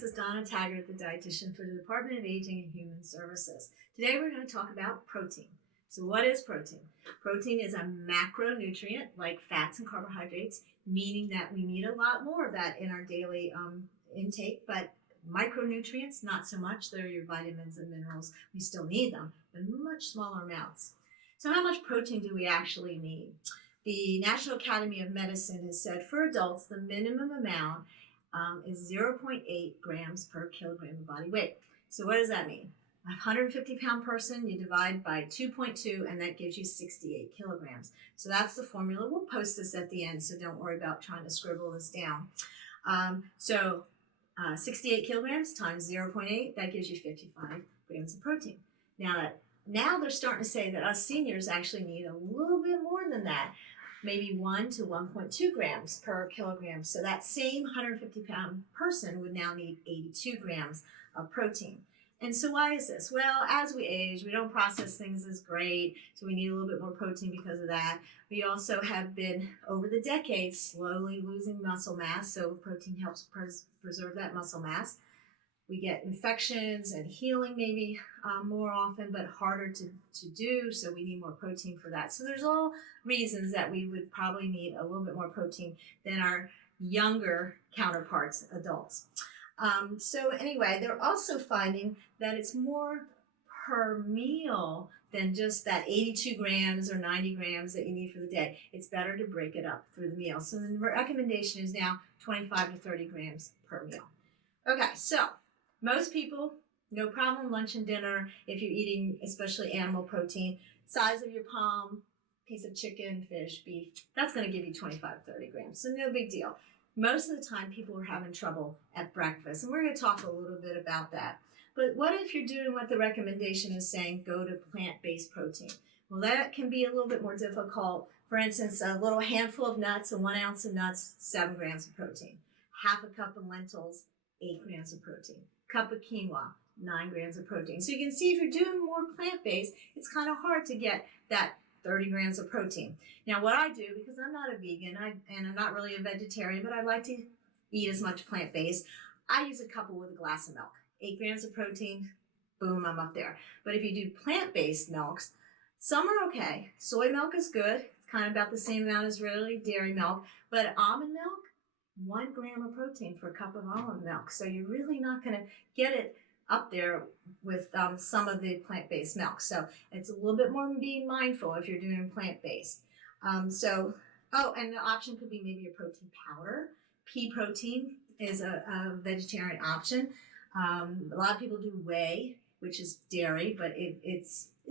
this is Donna Taggert, the dietitian for the Department of Aging and Human Services. Today we're going to talk about protein. So what is protein? Protein is a macronutrient like fats and carbohydrates, meaning that we need a lot more of that in our daily intake, but micronutrients, not so much. They're your vitamins and minerals. We still need them, but in much smaller amounts. So how much protein do we actually need? The National Academy of Medicine has said for adults, the minimum amount is 0.8 grams per kilogram of body weight. So what does that mean? A 150-pound person, you divide by 2.2, and that gives you 68 kilograms. So that's the formula. We'll post this at the end, so don't worry about trying to scribble this down. 68 kilograms times 0.8, that gives you 55 grams of protein. Now they're starting to say that us seniors actually need a little bit more than that, maybe 1 to 1.2 grams per kilogram. So that same 150-pound person would now need 82 grams of protein. And so why is this? Well, as we age, we don't process things as great, so we need a little bit more protein because of that. We also have been, over the decades, slowly losing muscle mass, so protein helps preserve that muscle mass. We get infections and healing maybe more often, but harder to do, so we need more protein for that. So there's all reasons that we would probably need a little bit more protein than our younger counterparts, adults. So anyway, they're also finding that it's more per meal than just that 82 grams or 90 grams that you need for the day. It's better to break it up through the meal. So the recommendation is now 25 to 30 grams per meal. Okay, so most people, no problem, lunch and dinner, if you're eating especially animal protein, size of your palm, piece of chicken, fish, beef, that's going to give you 25 to 30 grams. So no big deal. Most of the time, people are having trouble at breakfast, and we're going to talk a little bit about that. But what if you're doing what the recommendation is saying, go to plant-based protein? Well, that can be a little bit more difficult. For instance, a little handful of nuts, 1 ounce of nuts, 7 grams of protein. Half a cup of lentils, 8 grams of protein. Cup of quinoa, 9 grams of protein. So you can see if you're doing more plant-based, it's kind of hard to get that 30 grams of protein. Now, what I do, because I'm not a vegan and I'm not really a vegetarian, but I like to eat as much plant-based, I use a couple with a glass of milk. 8 grams of protein, boom, I'm up there. But if you do plant-based milks, some are okay. Soy milk is good. It's kind of about the same amount as really dairy milk. But almond milk, 1 gram of protein for a cup of almond milk. So you're really not going to get it up there with some of the plant-based milk. So it's a little bit more being mindful if you're doing plant-based. And the option could be maybe a protein powder. Pea protein is a vegetarian option. A lot of people do whey, which is dairy, but it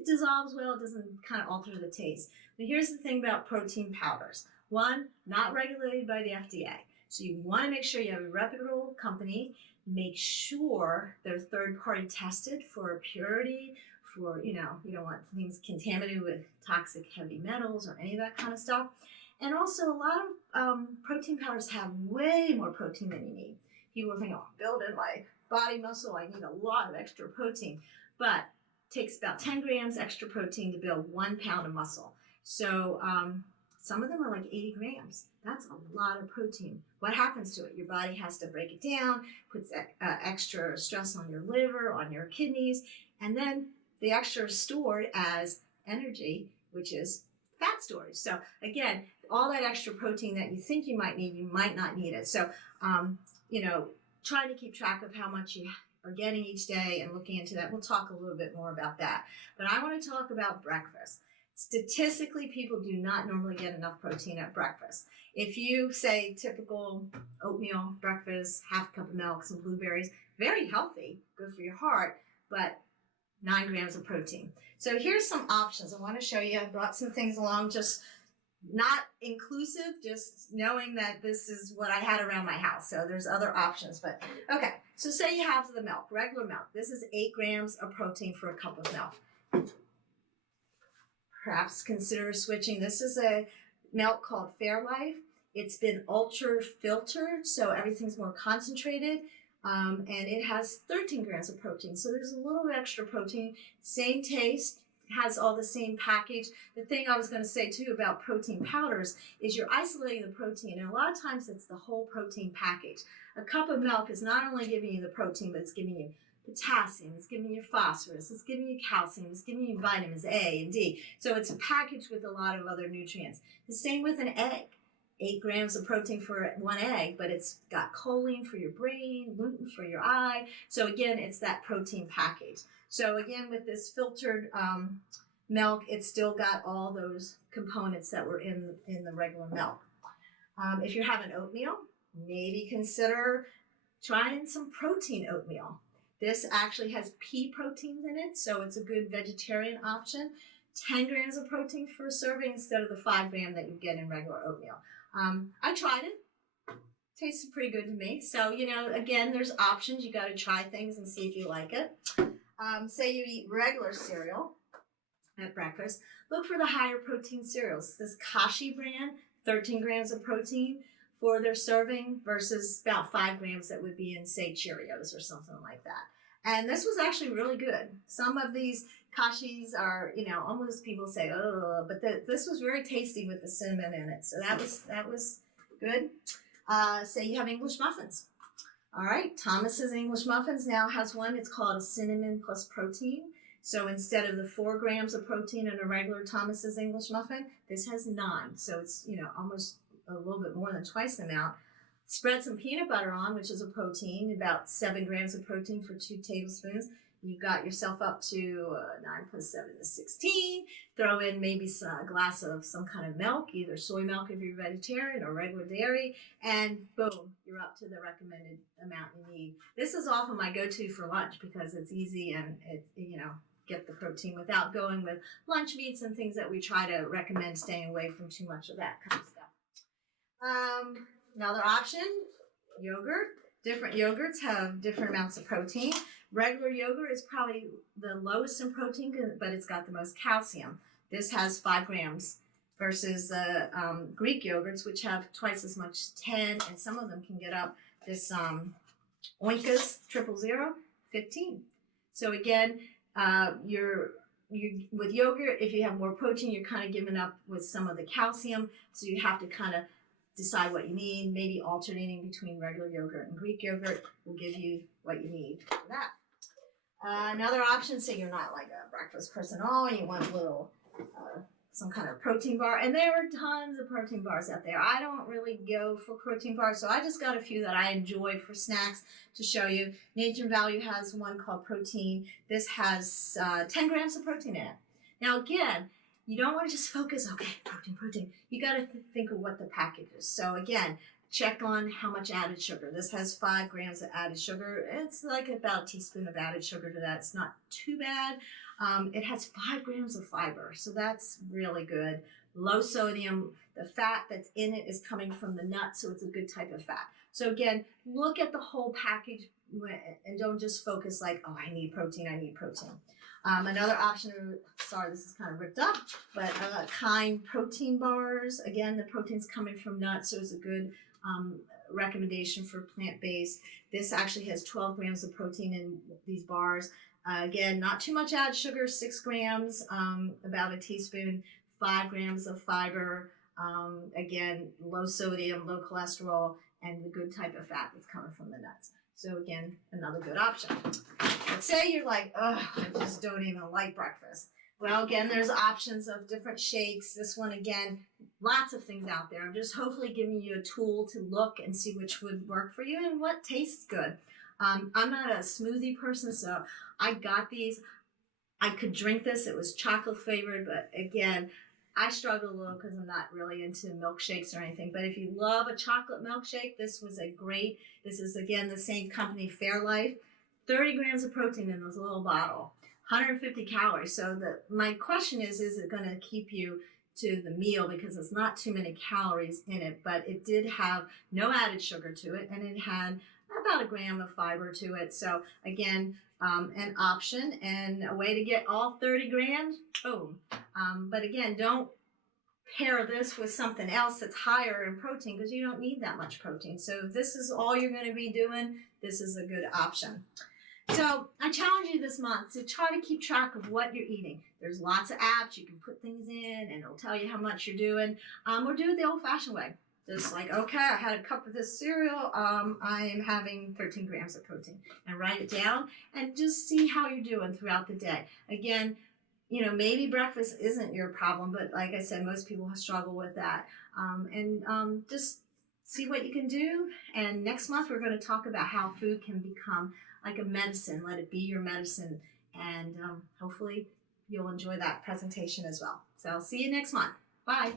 dissolves well. It doesn't kind of alter the taste. But here's the thing about protein powders. One, not regulated by the FDA. So you want to make sure you have a reputable company. Make sure they're third-party tested for purity, for, you don't want things contaminated with toxic heavy metals or any of that kind of stuff. And also a lot of protein powders have way more protein than you need. People are thinking, oh, I'm building my body muscle, I need a lot of extra protein. But it takes about 10 grams extra protein to build 1 pound of muscle. So some of them are like 80 grams. That's a lot of protein. What happens to it? Your body has to break it down, puts extra stress on your liver, on your kidneys, and then the extra is stored as energy, which is fat storage. So again, all that extra protein that you think you might need, you might not need it. So, trying to keep track of how much you are getting each day and looking into that. We'll talk a little bit more about that. But I want to talk about breakfast. Statistically, people do not normally get enough protein at breakfast. If you say typical oatmeal breakfast, half a cup of milk, some blueberries, very healthy, good for your heart, but 9 grams of protein. So here's some options. I want to show you. I brought some things along, just not inclusive, just knowing that this is what I had around my house. So there's other options. But okay, so say you have the milk, regular milk. This is 8 grams of protein for a cup of milk. Perhaps consider switching. This is a milk called Fairlife. It's been ultra filtered, so everything's more concentrated, and it has 13 grams of protein. So there's a little extra protein, same taste, has all the same package. The thing I was going to say too about protein powders is you're isolating the protein, and a lot of times it's the whole protein package. A cup of milk is not only giving you the protein, but it's giving you potassium, it's giving you phosphorus, it's giving you calcium, it's giving you vitamins A and D. So it's packaged with a lot of other nutrients. The same with an egg. 8 grams of protein for one egg, but it's got choline for your brain, gluten for your eye. So again, it's that protein package. So again, with this filtered milk, it's still got all those components that were in the regular milk. If you're having oatmeal, maybe consider trying some protein oatmeal. This actually has pea proteins in it, so it's a good vegetarian option. 10 grams of protein for a serving instead of the 5 gram that you get in regular oatmeal. I tried it. Tasted pretty good to me. So, again, there's options. You got to try things and see if you like it. Say you eat regular cereal at breakfast. Look for the higher protein cereals. This Kashi brand, 13 grams of protein for their serving versus about 5 grams that would be in, say, Cheerios or something like that. And this was actually really good. Some of these Kashis are, almost people say, oh, but this was very tasty with the cinnamon in it. So that was good. Say you have English muffins. All right, Thomas's English Muffins now has one. It's called a cinnamon plus protein. So instead of the 4 grams of protein in a regular Thomas's English Muffin, this has 9. So it's, almost a little bit more than twice the amount. Spread some peanut butter on, which is a protein, about 7 grams of protein for 2 tablespoons. You've got yourself up to 9 plus 7 is 16. Throw in maybe a glass of some kind of milk, either soy milk if you're vegetarian or regular dairy, and boom, you're up to the recommended amount you need. This is often my go-to for lunch because it's easy and it, get the protein without going with lunch meats and things that we try to recommend staying away from too much of that kind of stuff. Another option, yogurt. Different yogurts have different amounts of protein. Regular yogurt is probably the lowest in protein, but it's got the most calcium. This has 5 grams versus the Greek yogurts, which have twice as much, 10, and some of them can get up this Oinka's 000, 15. So again, with yogurt, if you have more protein, you're kind of giving up with some of the calcium, so you have to kind of decide what you need. Maybe alternating between regular yogurt and Greek yogurt will give you what you need for that. Another option, say you're not like a breakfast person at all, you want a little, some kind of protein bar, and there are tons of protein bars out there. I don't really go for protein bars, so I just got a few that I enjoy for snacks to show you. Nature Value has one called Protein. This has 10 grams of protein in it. Now again, you don't want to just focus, okay, protein. You got to think of what the package is. So again, check on how much added sugar. This has 5 grams of added sugar. It's like about a teaspoon of added sugar to that. It's not too bad. It has 5 grams of fiber, so that's really good. Low sodium. The fat that's in it is coming from the nuts, so it's a good type of fat. So again, look at the whole package and don't just focus like, oh, I need protein. Another option, sorry, this is kind of ripped up, but Kind protein bars. Again, the protein's coming from nuts, so it's a good recommendation for plant-based. This actually has 12 grams of protein in these bars. Again, not too much added sugar, 6 grams, about a teaspoon, 5 grams of fiber. Again, low sodium, low cholesterol, and the good type of fat that's coming from the nuts. So again, another good option. Let's say you're like, oh, I just don't even like breakfast. Well, again, there's options of different shakes. This one, again, lots of things out there. I'm just hopefully giving you a tool to look and see which would work for you and what tastes good. I'm not a smoothie person, so I got these. I could drink this. It was chocolate flavored, but again, I struggle a little because I'm not really into milkshakes or anything. But if you love a chocolate milkshake, this is again, the same company, Fairlife. 30 grams of protein in this little bottle, 150 calories. So my question is it going to keep you to the meal because it's not too many calories in it, but it did have no added sugar to it, and it had about 1 gram of fiber to it. So again, an option and a way to get all 30 grams, boom. But again, don't pair this with something else that's higher in protein because you don't need that much protein. So if this is all you're going to be doing, this is a good option. So I challenge you this month to try to keep track of what you're eating. There's lots of apps you can put things in, and it'll tell you how much you're doing. Or do it the old-fashioned way. Just like, okay, I had a cup of this cereal. I'm having 13 grams of protein, and write it down, and just see how you're doing throughout the day. Again, maybe breakfast isn't your problem, but like I said, most people struggle with that. Just see what you can do. And next month, we're going to talk about how food can become like a medicine. Let it be your medicine. And hopefully you'll enjoy that presentation as well. So I'll see you next month. Bye.